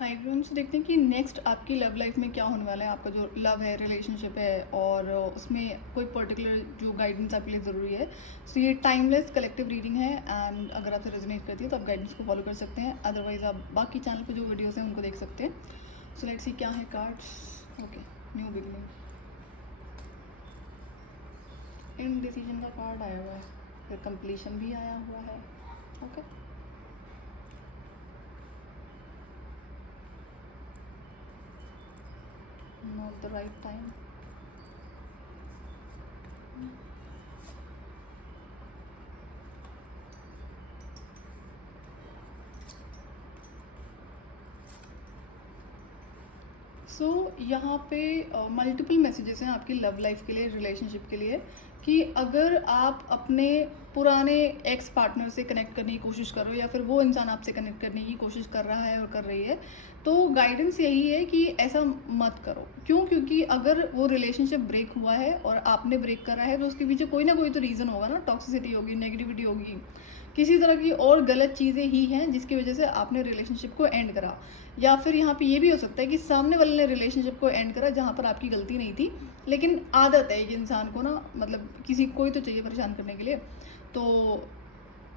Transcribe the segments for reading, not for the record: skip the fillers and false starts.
Hi everyone, से देखते हैं कि नेक्स्ट आपकी लव लाइफ में क्या होने वाला है। आपका जो लव है, रिलेशनशिप है, और उसमें कोई पर्टिकुलर जो गाइडेंस आपके लिए ज़रूरी है। सो ये टाइमलेस कलेक्टिव रीडिंग है, एंड अगर आपसे रेजोनेट करती है तो आप गाइडेंस को फॉलो कर सकते हैं, अदरवाइज आप बाकी चैनल पे जो वीडियोस हैं उनको देख सकते हैं। सो लेट्स सी क्या है cards. Okay, new beginning, indecision का कार्ड आया हुआ है, फिर कंप्लीशन भी आया हुआ है। Okay, not the right time. So यहाँ पे मल्टीपल मैसेजेस हैं आपकी लव लाइफ के लिए, रिलेशनशिप के लिए, कि अगर आप अपने पुराने एक्स पार्टनर से कनेक्ट करने की कोशिश कर रहे हो या फिर वो इंसान आपसे कनेक्ट करने की कोशिश कर रहा है और कर रही है, तो गाइडेंस यही है कि ऐसा मत करो। क्यों? क्योंकि अगर वो रिलेशनशिप ब्रेक हुआ है और आपने ब्रेक करा है तो उसके पीछे कोई ना कोई तो रीज़न होगा ना। टॉक्सिसिटी होगी, नेगेटिविटी होगी, किसी तरह की और गलत चीज़ें ही हैं जिसकी वजह से आपने रिलेशनशिप को एंड करा। या फिर यहाँ पे ये भी हो सकता है कि सामने वाले ने रिलेशनशिप को एंड करा जहाँ पर आपकी गलती नहीं थी, लेकिन आदत है कि इंसान को ना, मतलब किसी कोई तो चाहिए परेशान करने के लिए। तो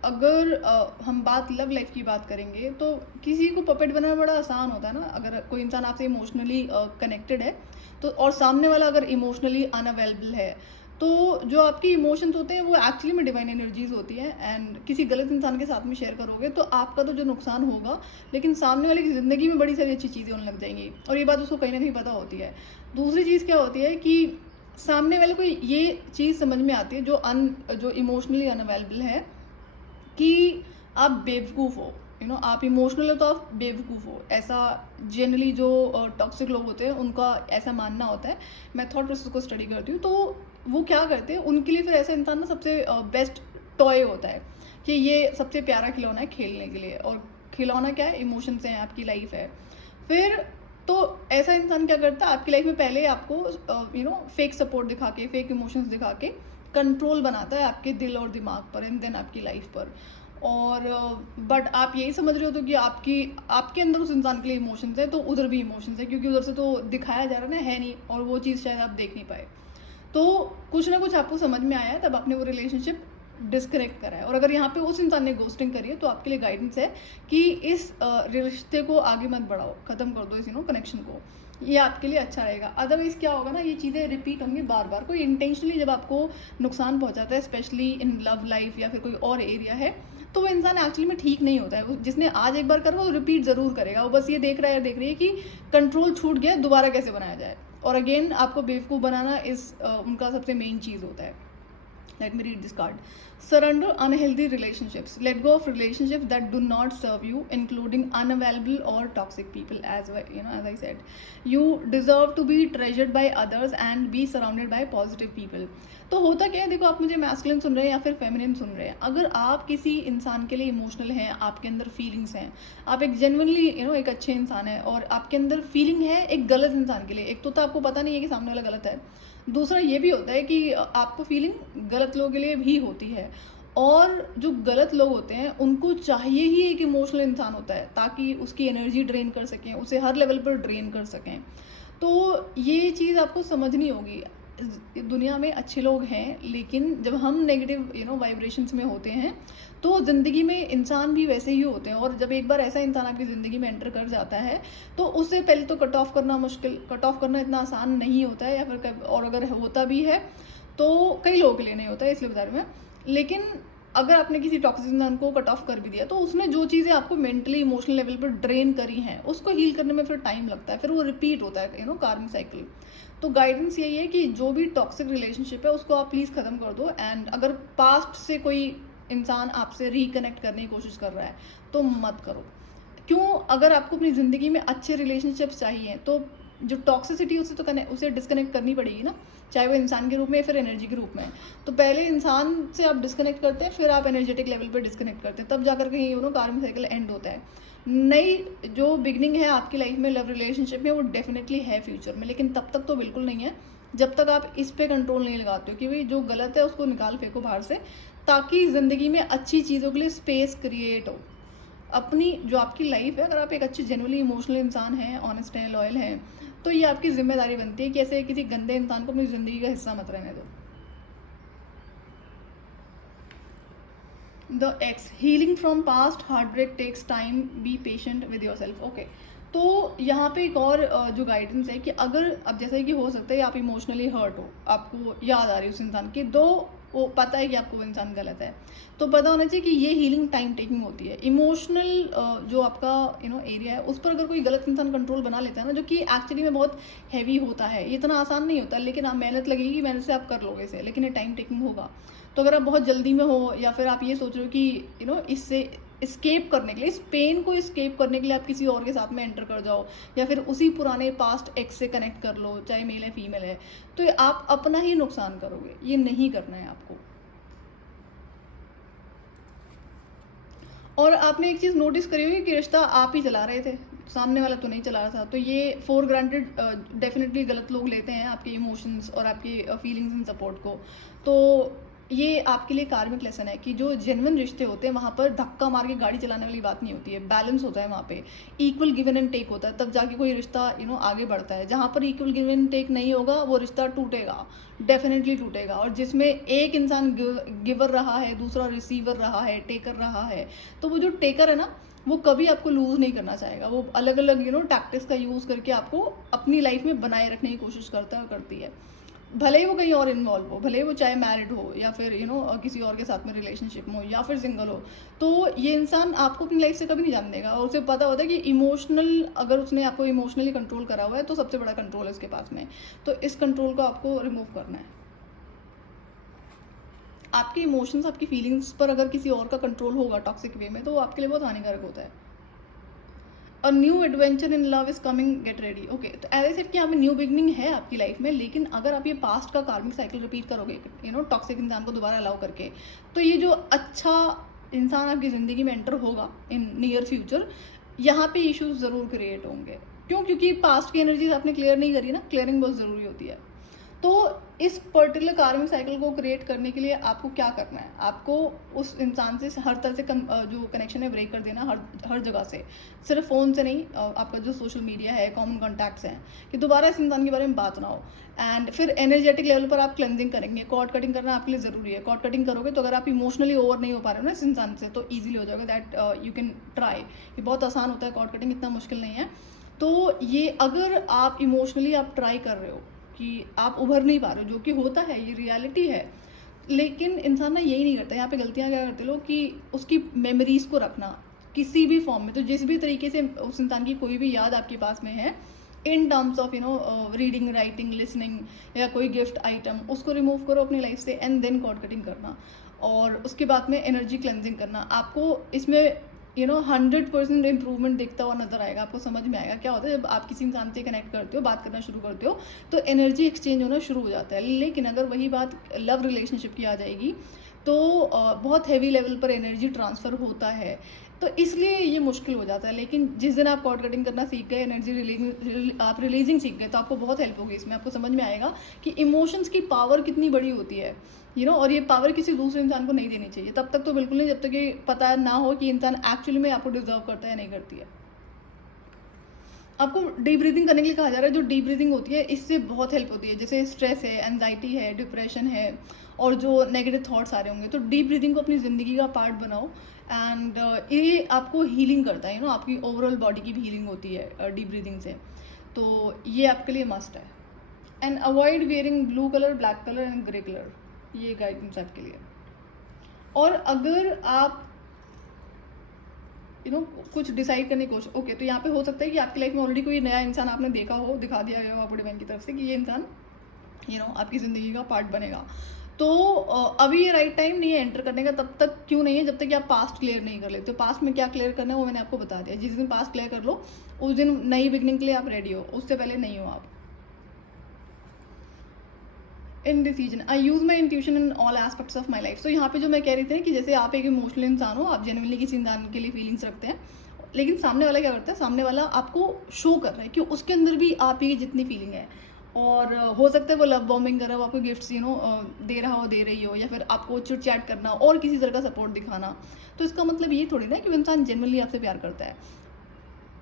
अगर हम बात लव लाइफ की बात करेंगे तो किसी को पपेट बनाना बड़ा आसान होता है ना। अगर कोई इंसान आपसे इमोशनली कनेक्टेड है तो, और सामने वाला अगर इमोशनली अनअवेलेबल है, तो जो आपके इमोशंस होते हैं वो एक्चुअली में डिवाइन एनर्जीज होती है। एंड किसी गलत इंसान के साथ में शेयर करोगे तो आपका तो जो नुकसान होगा, लेकिन सामने वाले की ज़िंदगी में बड़ी सारी अच्छी चीज़ें होने लग जाएंगी, और ये बात उसको कहीं ना कहीं पता होती है। दूसरी चीज़ क्या होती है कि सामने वाले को ये चीज़ समझ में आती है, जो इमोशनली अनअवेलेबल है, कि आप बेवकूफ़ हो। आप इमोशनल हो तो आप बेवकूफ़ हो। ऐसा जनरली जो टॉक्सिक लोग होते हैं उनका ऐसा मानना होता है। मैं थॉट प्रोसेस को स्टडी करती हूँ, तो वो क्या करते हैं, उनके लिए फिर ऐसा इंसान ना सबसे बेस्ट टॉय होता है, कि ये सबसे प्यारा खिलौना है खेलने के लिए। और खिलौना क्या है? इमोशंस हैं, आपकी लाइफ है। फिर तो ऐसा इंसान क्या करता है आपकी लाइफ में? पहले आपको फेक सपोर्ट दिखा के, फेक इमोशंस दिखा के कंट्रोल बनाता है आपके दिल और दिमाग पर, एंड देन आपकी लाइफ पर। और बट आप यही समझ रहे हो तो कि आपके अंदर उस इंसान के लिए इमोशंस है, तो उधर भी इमोशंस है, क्योंकि उधर से तो दिखाया जा रहा है ना, है नहीं, और वो चीज़ शायद आप देख नहीं पाए। तो कुछ ना कुछ आपको समझ में आया है, तब आपने वो रिलेशनशिप डिस्कनेक्ट करा है। और अगर यहाँ पे उस इंसान ने घोस्टिंग करी है तो आपके लिए गाइडेंस है कि इस रिश्ते को आगे मत बढ़ाओ, ख़त्म कर दो इस कनेक्शन को। ये आपके लिए अच्छा रहेगा। अदरवाइज क्या होगा ना, ये चीज़ें रिपीट होंगी बार बार। कोई इंटेंशनली जब आपको नुकसान पहुंचाता है, स्पेशली इन लव लाइफ या फिर कोई और एरिया है, तो वो इंसान एक्चुअली में ठीक नहीं होता है। जिसने आज एक बार करा वो रिपीट ज़रूर करेगा। वो बस ये देख रहा है, देख रही है कि कंट्रोल छूट गया, दोबारा कैसे बनाया जाए। और अगेन आपको बेवकूफ़ बनाना उनका सबसे मेन चीज़ होता है। Let me read this card. Surrender unhealthy relationships. Let go of relationships that do not serve you, including unavailable or toxic people. As I said, you deserve to be treasured by others and be surrounded by positive people. तो होता क्या है, देखो, आप मुझे masculine सुन रहे हैं या फिर फेमिनिन सुन रहे हैं, अगर आप किसी इंसान के लिए इमोशनल हैं, आपके अंदर फीलिंग्स हैं, आप एक जेन्युइनली एक अच्छे इंसान है, और आपके अंदर फीलिंग है एक गलत इंसान के लिए, एक तो आपको पता नहीं है कि सामने वाला गलत है, दूसरा ये भी होता है कि आपको फीलिंग गलत लोगों के लिए भी होती है। और जो गलत लोग होते हैं उनको चाहिए ही एक इमोशनल इंसान होता है, ताकि उसकी एनर्जी ड्रेन कर सकें, उसे हर लेवल पर ड्रेन कर सकें। तो ये चीज़ आपको समझनी होगी। दुनिया में अच्छे लोग हैं, लेकिन जब हम नेगेटिव वाइब्रेशंस में होते हैं तो ज़िंदगी में इंसान भी वैसे ही होते हैं। और जब एक बार ऐसा इंसान आपकी ज़िंदगी में एंटर कर जाता है तो उससे पहले तो कट ऑफ करना मुश्किल, कट ऑफ करना इतना आसान नहीं होता है, या फिर और अगर होता भी है तो कई लोगों के लिए नहीं होता है, इसलिए बता रही हूँ मैं। लेकिन अगर आपने किसी टॉक्सिक इंसान को कट ऑफ कर भी दिया तो उसने जो चीज़ें आपको मेंटली इमोशनल लेवल पर ड्रेन करी हैं उसको हील करने में फिर टाइम लगता है, फिर वो रिपीट होता है कार्मिक साइकिल। तो गाइडेंस यही है कि जो भी टॉक्सिक रिलेशनशिप है उसको आप प्लीज़ ख़त्म कर दो। एंड अगर पास्ट से कोई इंसान आपसे रिकनेक्ट करने की कोशिश कर रहा है तो मत करो। क्यों? अगर आपको अपनी ज़िंदगी में अच्छे रिलेशनशिप्स चाहिए तो जो टॉक्सिसिटी उसे डिस्कनेक्ट करनी पड़ेगी ना, चाहे वो इंसान के रूप में या फिर एनर्जी के रूप में। तो पहले इंसान से आप डिस्कनेक्ट करते हैं, फिर आप एनर्जेटिक लेवल पर डिस्कनेक्ट करते हैं, तब जाकर कहीं कार्मिक साइकिल एंड होता है। नई जो बिगनिंग है आपकी लाइफ में लव रिलेशनशिप में, वो डेफिनेटली है फ्यूचर में, लेकिन तब तक तो बिल्कुल नहीं है जब तक आप इस पे कंट्रोल नहीं लगाते हो कि भाई जो गलत है उसको निकाल फेंको बाहर से, ताकि ज़िंदगी में अच्छी चीज़ों के लिए स्पेस क्रिएट हो। अपनी जो आपकी लाइफ है, अगर आप एक अच्छे जेन्युइनली इमोशनल इंसान हैं, ऑनेस्ट हैं, लॉयल हैं, तो ये आपकी जिम्मेदारी बनती है कि ऐसे किसी गंदे इंसान को अपनी ज़िंदगी का हिस्सा मत रहने दो। The ex, healing from past heartbreak takes time, be patient with yourself. Okay, तो यहाँ पे एक और जो गाइडेंस है कि अगर अब जैसे कि हो सकता है आप इमोशनली हर्ट हो, आपको याद आ रही है उस इंसान की, दो वो पता है कि आपको वो इंसान गलत है, तो पता होना चाहिए कि ये हीलिंग टाइम टेकिंग होती है। इमोशनल जो आपका एरिया है, उस पर अगर कोई गलत इंसान कंट्रोल बना लेता है ना, जो कि एक्चुअली में बहुत हैवी होता है, ये इतना आसान नहीं होता, लेकिन आप मेहनत लगेगी, मेहनत से आप कर लोगे इसे, लेकिन ये टाइम टेकिंग होगा। तो अगर आप बहुत जल्दी में हो, या फिर आप ये सोच रहे हो कि इससे स्केप करने के लिए, इस पेन को स्केप करने के लिए आप किसी और के साथ में एंटर कर जाओ, या फिर उसी पुराने पास्ट एक्स से कनेक्ट कर लो, चाहे मेल है फीमेल है, तो ये आप अपना ही नुकसान करोगे, ये नहीं करना है आपको। और आपने एक चीज़ नोटिस करी होगी कि रिश्ता आप ही चला रहे थे, सामने वाला तो नहीं चला रहा था, तो ये फॉर ग्रांटेड डेफिनेटली गलत लोग लेते हैं आपके इमोशंस और आपके फीलिंग्स एंड सपोर्ट को। तो ये आपके लिए कार्मिक लेसन है कि जो जेन्युइन रिश्ते होते हैं वहाँ पर धक्का मार के गाड़ी चलाने वाली बात नहीं होती है, बैलेंस होता है वहाँ पे, इक्वल गिवन एंड टेक होता है, तब जाके कोई रिश्ता आगे बढ़ता है। जहाँ पर इक्वल गिवन एंड टेक नहीं होगा, वो रिश्ता टूटेगा, डेफिनेटली टूटेगा। और जिसमें एक इंसान गिवर रहा है, दूसरा रिसीवर रहा है, टेकर रहा है, तो वो जो टेकर है ना, वो कभी आपको लूज नहीं करना चाहेगा, वो अलग अलग टैक्टिक्स का यूज़ करके आपको अपनी लाइफ में बनाए रखने की कोशिश करता है और करती है, भले ही वो कहीं और इन्वॉल्व हो, भले ही वो चाहे मैरिड हो या फिर किसी और के साथ में रिलेशनशिप में हो या फिर सिंगल हो, तो ये इंसान आपको अपनी लाइफ से कभी नहीं जाने देगा। और उसे पता होता है कि इमोशनल, अगर उसने आपको इमोशनली कंट्रोल करा हुआ है तो सबसे बड़ा कंट्रोल है उसके पास में, तो इस कंट्रोल को आपको रिमूव करना है। आपके इमोशंस, आपकी फीलिंग्स पर अगर किसी और का कंट्रोल होगा टॉक्सिक वे में, तो वो आपके लिए बहुत हानिकारक होता है। A new adventure in love is coming, get ready. Okay, तो एज सेड कि यहाँ पे न्यू बिगनिंग है आपकी लाइफ में, लेकिन अगर आप ये पास्ट का कार्मिक साइकिल रिपीट करोगे टॉक्सिक इंसान को दोबारा अलाउ करके, तो ये जो अच्छा इंसान आपकी ज़िंदगी में एंटर होगा इन नियर फ्यूचर, यहाँ पे इश्यूज ज़रूर क्रिएट होंगे। क्यों? क्योंकि पास्ट की एनर्जीज आपने क्लियर नहीं करी ना, क्लियरिंग बहुत ज़रूरी होती है। तो इस पर्टिकुलर कार्मिक साइकिल को क्रिएट करने के लिए आपको क्या करना है? आपको उस इंसान से हर तरह से जो कनेक्शन है ब्रेक कर देना, हर जगह से, सिर्फ फ़ोन से नहीं, आपका जो सोशल मीडिया है, कॉमन कॉन्टैक्ट्स हैं, कि दोबारा इस इंसान के बारे में बात ना हो। एंड फिर एनर्जेटिक लेवल पर आप क्लेंजिंग करेंगे, कॉर्ड कटिंग करना आपके लिए ज़रूरी है। कॉर्ड कटिंग करोगे तो अगर आप इमोशनली ओवर नहीं हो पा रहे हो ना इस इंसान से, तो ईजिली हो जाएगा। दैट यू कैन ट्राई, ये बहुत आसान होता है, कॉर्ड कटिंग इतना मुश्किल नहीं है। तो ये अगर आप इमोशनली आप ट्राई कर रहे हो कि आप उभर नहीं पा रहे हो, जो कि होता है, ये रियलिटी है, लेकिन इंसान ना यही नहीं करता। यहाँ पे गलतियाँ क्या करते लोग कि उसकी मेमोरीज को रखना किसी भी फॉर्म में, तो जिस भी तरीके से उस इंसान की कोई भी याद आपके पास में है, in terms of reading, writing, listening, या कोई गिफ्ट आइटम, उसको रिमूव करो अपनी लाइफ से, एंड देन कॉर्ड कटिंग करना, और उसके बाद में एनर्जी क्लेंजिंग करना। आपको इसमें 100% इम्प्रूवमेंट दिखता हुआ नजर आएगा। आपको समझ में आएगा क्या होता है जब आप किसी इंसान से कनेक्ट करते हो, बात करना शुरू करते हो, तो एनर्जी एक्सचेंज होना शुरू हो जाता है। लेकिन अगर वही बात लव रिलेशनशिप की आ जाएगी, तो बहुत हैवी लेवल पर एनर्जी ट्रांसफ़र होता है, तो इसलिए ये मुश्किल हो जाता है। लेकिन जिस दिन आप कॉर्ड कटिंग करना सीख गए, एनर्जी आप रिलीजिंग सीख गए, तो आपको बहुत हेल्प होगी इसमें। आपको समझ में आएगा कि इमोशंस की पावर कितनी बड़ी होती है, और ये पावर किसी दूसरे इंसान को नहीं देनी चाहिए। तब तक तो बिल्कुल नहीं, जब तक ये पता ना हो कि इंसान एक्चुअली में आपको डिजर्व करता है या नहीं करती है। आपको डीप ब्रीदिंग करने के लिए कहा जा रहा है। जो डीप ब्रीदिंग होती है, इससे बहुत हेल्प होती है। जैसे स्ट्रेस है, एंजाइटी है, डिप्रेशन है, और जो नेगेटिव थॉट्स आ रहे होंगे, तो डीप ब्रीदिंग को अपनी ज़िंदगी का पार्ट बनाओ। एंड ये आपको हीलिंग करता है, आपकी ओवरऑल बॉडी की भी हीलिंग होती है डीप ब्रीदिंग से। तो ये आपके लिए मस्ट है। And avoid wearing blue colour, black colour and grey colour, ये गाइडेंस आपके लिए। और अगर आप कुछ डिसाइड करने की कोशिश, ओके, तो यहाँ पे हो सकता है कि आपकी लाइफ में ऑलरेडी कोई नया इंसान आपने देखा हो, दिखा दिया गया हो आपको डिवाइन की तरफ से कि ये इंसान आपकी ज़िंदगी का पार्ट बनेगा। तो अभी ये राइट टाइम नहीं है एंटर करने का। तब तक क्यों नहीं है? जब तक कि आप पास्ट क्लियर नहीं कर लेते। तो पास्ट में क्या क्लियर करना है वो मैंने आपको बता दिया। जिस दिन पास्ट क्लियर कर लो, उस दिन नई बिगनिंग के लिए आप रेडी हो, उससे पहले नहीं हो आप। Indecision, I use my intuition in all aspects of my life. तो यहाँ पे जो मैं कह रही थी कि जैसे आप एक इमोशनल इंसान हो, आप जेन्युइनली किसी इंसान के लिए फीलिंग्स रखते हैं, लेकिन सामने वाला क्या करता है? सामने वाला आपको शो कर रहा है कि उसके अंदर भी आप ही की जितनी फीलिंग है, और हो सकता है वो लव बॉम्बिंग कर रहा हो, आपको गिफ्ट्स दे रहा हो, दे रही हो, या फिर आपको चिट चैट करना और किसी तरह का सपोर्ट दिखाना। तो इसका मतलब ये थोड़ी ना कि वो इंसान जेन्युइनली आपसे प्यार करता है।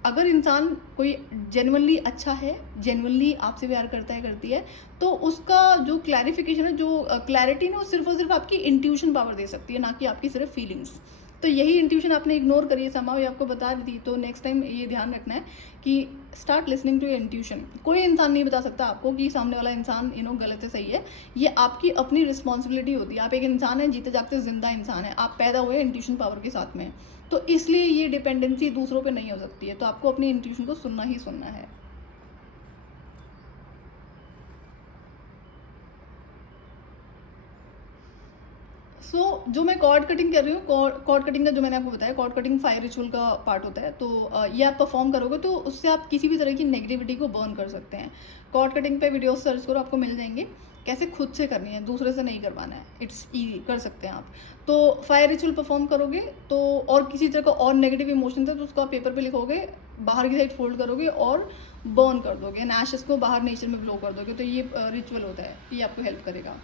अगर इंसान कोई जेन्युइनली अच्छा है, जेन्युइनली आपसे प्यार करता है, करती है, तो उसका जो क्लैरिफिकेशन है, जो क्लैरिटी ना, वो सिर्फ और सिर्फ आपकी इंट्यूशन पावर दे सकती है, ना कि आपकी सिर्फ फीलिंग्स। तो यही इंट्यूशन आपने इग्नोर करी है, समाव ये आपको बता रही थी। तो नेक्स्ट टाइम ये ध्यान रखना है कि start listening to your intuition. कोई इंसान नहीं बता सकता आपको कि सामने वाला इंसान गलत है, सही है। ये आपकी अपनी रिस्पॉन्सिबिलिटी होती है। आप एक इंसान है, जीते जागते जिंदा इंसान है, आप पैदा हुए इंट्यूशन पावर के साथ में। तो इसलिए ये डिपेंडेंसी दूसरों पे नहीं हो सकती है। तो आपको अपनी इंट्यूशन को सुनना ही सुनना है। जो मैं कॉर्ड कटिंग कर रही हूँ, कॉर्ड कटिंग का जो मैंने आपको बताया, कॉर्ड कटिंग फायर रिचुअल का पार्ट होता है। तो ये आप परफॉर्म करोगे तो उससे आप किसी भी तरह की नेगेटिविटी को बर्न कर सकते हैं। कॉर्ड कटिंग पे वीडियोस सर्च करो, आपको मिल जाएंगे। कैसे खुद से करनी है, दूसरे से नहीं करवाना है, इट्स ईजी, कर सकते हैं आप। तो फायर रिचुअल परफॉर्म करोगे तो, और किसी तरह का और नेगेटिव इमोशन था तो उसको आप पेपर पे लिखोगे, बाहर की साइड फोल्ड करोगे और बर्न कर दोगे, एंड एशेस को बाहर नेचर में ब्लो कर दोगे। तो ये रिचुअल होता है, ये आपको हेल्प करेगा।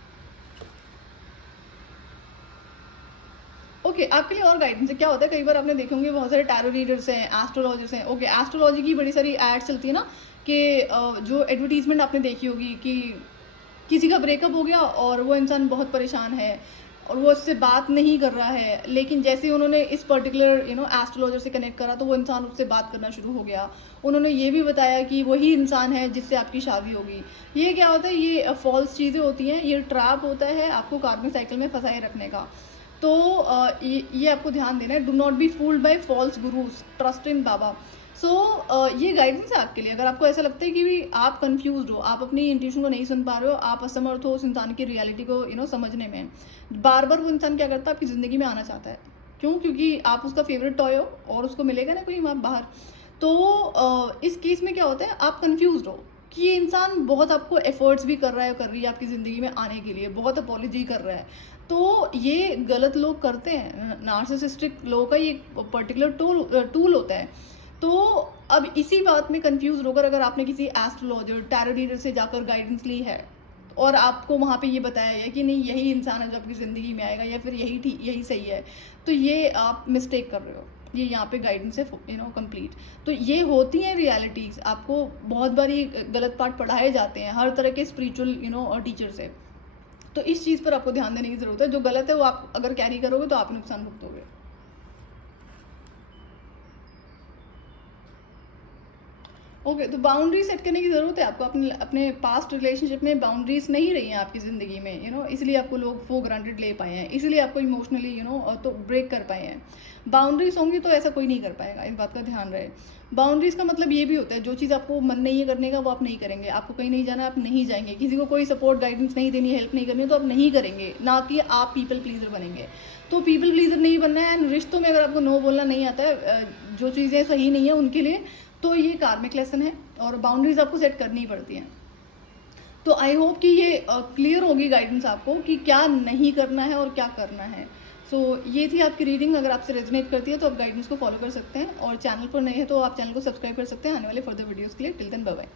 ओके, आपके लिए और गाइडेंस है। क्या होता है, कई बार आपने देखे होंगे बहुत सारे टैरो रीडर्स हैं, एस्ट्रोलॉजर्स हैं। ओके, एस्ट्रोलॉजी की बड़ी सारी एड्स चलती है ना, कि जो एडवर्टीजमेंट आपने देखी होगी कि किसी का ब्रेकअप हो गया और वो इंसान बहुत परेशान है और वो उससे बात नहीं कर रहा है, लेकिन जैसे ही उन्होंने इस पर्टिकुलर एस्ट्रोलॉजर से कनेक्ट करा तो वो इंसान उससे बात करना शुरू हो गया। उन्होंने ये भी बताया कि वही इंसान है जिससे आपकी शादी होगी। ये क्या होता है, ये फॉल्स चीज़ें होती हैं, ये ट्रैप होता है आपको कार्मिक साइकिल में फंसाए रखने का। तो ये आपको ध्यान देना है। Do not be fooled by false gurus, trust in Baba. ये गाइडेंस है आपके लिए। अगर आपको ऐसा लगता है कि भी आप कंफ्यूज हो, आप अपनी इंट्यूशन को नहीं सुन पा रहे हो, आप असमर्थ हो उस इंसान की रियलिटी को समझने में, बार बार वो इंसान क्या करता है, आपकी ज़िंदगी में आना चाहता है। क्यों? क्योंकि आप उसका फेवरेट टॉय हो और उसको मिलेगा ना कोई वहाँ बाहर। तो इस केस में क्या होता है, आप कंफ्यूज हो कि ये इंसान बहुत आपको एफर्ट्स भी कर रहा है, कर रही है आपकी ज़िंदगी में आने के लिए, बहुत अपॉलॉजी कर रहा है। तो ये गलत लोग करते हैं, नार्सिसिस्टिक लोगों का ये पर्टिकुलर टूल होता है। तो अब इसी बात में कंफ्यूज होकर अगर आपने किसी एस्ट्रोलॉजर, टैरो रीडर से जाकर गाइडेंस ली है और आपको वहाँ पे ये बताया है कि नहीं यही इंसान है जो आपकी ज़िंदगी में आएगा, या फिर यही सही है, तो ये आप मिस्टेक कर रहे हो। ये यहाँ पे गाइडेंस है कंप्लीट। तो ये होती हैं रियलिटीज़। आपको बहुत बार ये गलत पार्ट पढ़ाए जाते हैं हर तरह के स्पिरिचुअल टीचर से। तो इस चीज़ पर आपको ध्यान देने की ज़रूरत है। जो गलत है वो आप अगर कैरी करोगे तो आप नुकसान भुगतोगे। ओके, तो बाउंड्री सेट करने की ज़रूरत है आपको। अपने पास्ट रिलेशनशिप में बाउंड्रीज नहीं रही हैं आपकी ज़िंदगी में, इसलिए आपको लोग फॉर ग्रांटेड ले पाए हैं, इसलिए आपको इमोशनली तो ब्रेक कर पाए हैं। बाउंड्रीज होंगी तो ऐसा कोई नहीं कर पाएगा, इस बात का ध्यान रहे। बाउंड्रीज का मतलब ये भी होता है, जो चीज़ आपको मन नहीं है करने का वो आप नहीं करेंगे। आपको कहीं नहीं जाना, आप नहीं जाएंगे। किसी को कोई सपोर्ट गाइडेंस नहीं देनी है, हेल्प नहीं करनी है, तो आप नहीं करेंगे, ना कि आप पीपल प्लीजर बनेंगे। तो पीपल प्लीजर नहीं बनना है। एंड रिश्तों में अगर आपको नो बोलना नहीं आता है, जो चीज़ें सही नहीं है उनके लिए, तो ये कार्मिक लेसन है और बाउंड्रीज आपको सेट करनी ही पड़ती हैं। तो आई होप कि ये क्लियर होगी गाइडेंस आपको कि क्या नहीं करना है और क्या करना है। ये थी आपकी रीडिंग। अगर आपसे रेजोनेट करती है तो आप गाइडेंस को फॉलो कर सकते हैं, और चैनल पर नए हैं तो आप चैनल को सब्सक्राइब कर सकते हैं आने वाले फर्दर वीडियोस के लिए। Till then bye bye.